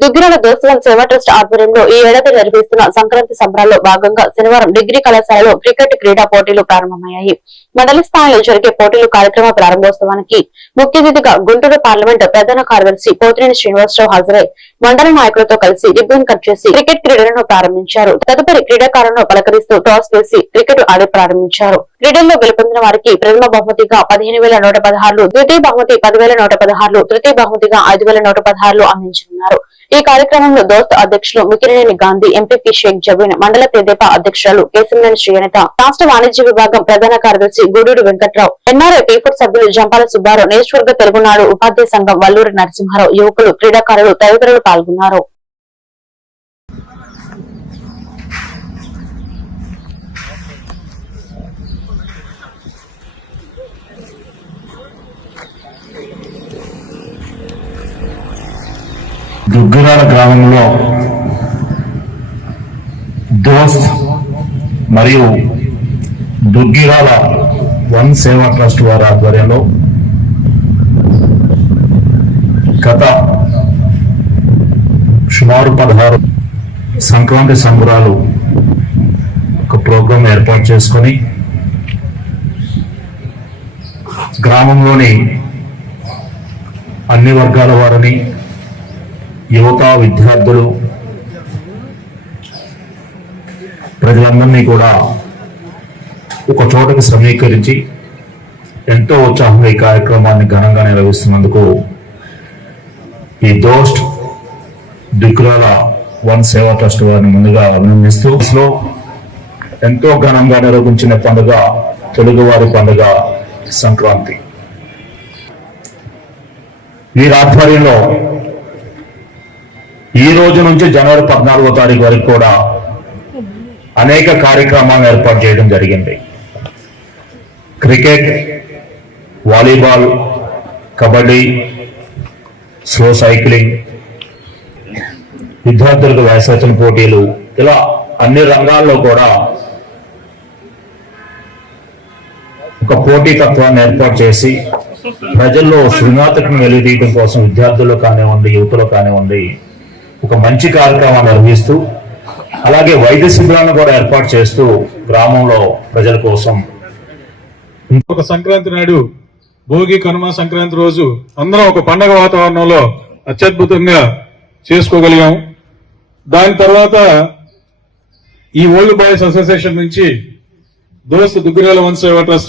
దుగ్గిరాల దోస్తులం సేవా ట్రస్ట్ ఆధ్వర్యంలో ఈ ఏడాది నిర్వహిస్తున్న సంక్రాంతి సంబరాల్లో భాగంగా శనివారం డిగ్రీ కళాశాలలో క్రికెట్ క్రీడా పోటీలు ప్రారంభమయ్యాయి. మండల స్థాయిలో జరిగే పోటీలు కార్యక్రమ ప్రారంభోత్సవానికి ముఖ్య అతిథిగా గుంటూరు పార్లమెంట్ ప్రధాన కార్యదర్శి పోతినేని శ్రీనివాసరావు హాజరై మండల నాయకులతో కలిసి రిబ్బన్ కట్ చేసి క్రికెట్ క్రీడలను ప్రారంభించారు. తదుపరి క్రీడాకారులను పలకరిస్తూ టాస్ వేసి క్రికెట్ ఆడి ప్రారంభించారు. క్రీడల్లో గెలుపొందిన వారికి ప్రథమ బహుమతిగా పదిహేను వేల నూట పదహారులు ద్వితీయ బహుమతి పదివేల నూట పదహారులు తృతీయ బహుమతిగా ఐదు వేల నూట పదహారులు అందించనున్నారు. ఈ కార్యక్రమంలో దోస్త్ అధ్యక్షులు మికిరినేని గాంధీ ఎంపీపీ షేక్ జబీన్ మండల తెదేపా అధ్యక్షురాలు కేశంనేని శ్రీయనిత రాష్ట్ర వాణిజ్య విభాగం ప్రధాన కార్యదర్శి గూడూరు వెంకట్రావు ఎన్ఆర్ఐ పీఫుడ్ సభ్యులు జంపాల సుబ్బారావు నియోజకవర్గ తెలుగునాడు ఉపాధ్యాయ సంఘం వల్లూరి నరసింహారావు యువకులు క్రీడాకారులు తదితరులు పాల్గొన్నారు. దుగ్గిరాల గ్రామంలో దోస్ మరియు దుగ్గిరాల వన్ సేవా ట్రస్ట్ వారి ఆధ్వర్యంలో గత సుమారు పదహారు సంక్రాంతి సంబరాలు ఒక ప్రోగ్రాం ఏర్పాటు చేసుకొని గ్రామంలోని అన్ని వర్గాల వారిని యువత విద్యార్థులు ప్రజలందరినీ కూడా ఒక చోటకి సమీకరించి ఎంతో ఉత్సాహంగా ఈ కార్యక్రమాన్ని ఘనంగా నిర్వహిస్తున్నందుకు ఈ దోస్ట్ దిక్కురాల వన్ సేవా ట్రస్ట్ వారిని ముందుగా అభినందిస్తూ లో ఎంతో ఘనంగా నిర్వహించిన పండుగ తెలుగువారి పండుగ సంక్రాంతి. వీరి ఆధ్వర్యంలో ఈ రోజు నుంచి జనవరి పద్నాలుగో తారీఖు వరకు కూడా అనేక కార్యక్రమాలను ఏర్పాటు చేయడం జరిగింది. Cricket volleyball kabaddi slow cycling విద్యార్థులకు వ్యాసరచన పోటీలు ఇలా అన్ని రంగాల్లో కూడా ఒక పోటీ తత్వాన్ని ఏర్పాటు చేసి ప్రజల్లో శృంగాతకం వెలుగుతీయడం కోసం విద్యార్థులు కానివ్వండి యువతలో కానివ్వండి ఒక మంచి కార్యక్రమాన్ని నిర్వహిస్తూ అలాగే వైద్య శిబిరాలను కూడా ఏర్పాటు చేస్తూ గ్రామంలో ప్రజల కోసం ఒక సంక్రాంతి నాడు భోగి కనుమ సంక్రాంతి రోజు అందరం ఒక పండగ వాతావరణంలో అత్యద్భుతంగా చేసుకోగలిగాం. దాని తర్వాత ఈ ఓల్డ్ బాయ్స్ అసోసియేషన్ నుంచి దోస్త్ దుగ్గిరాల వంశ ట్రస్ట్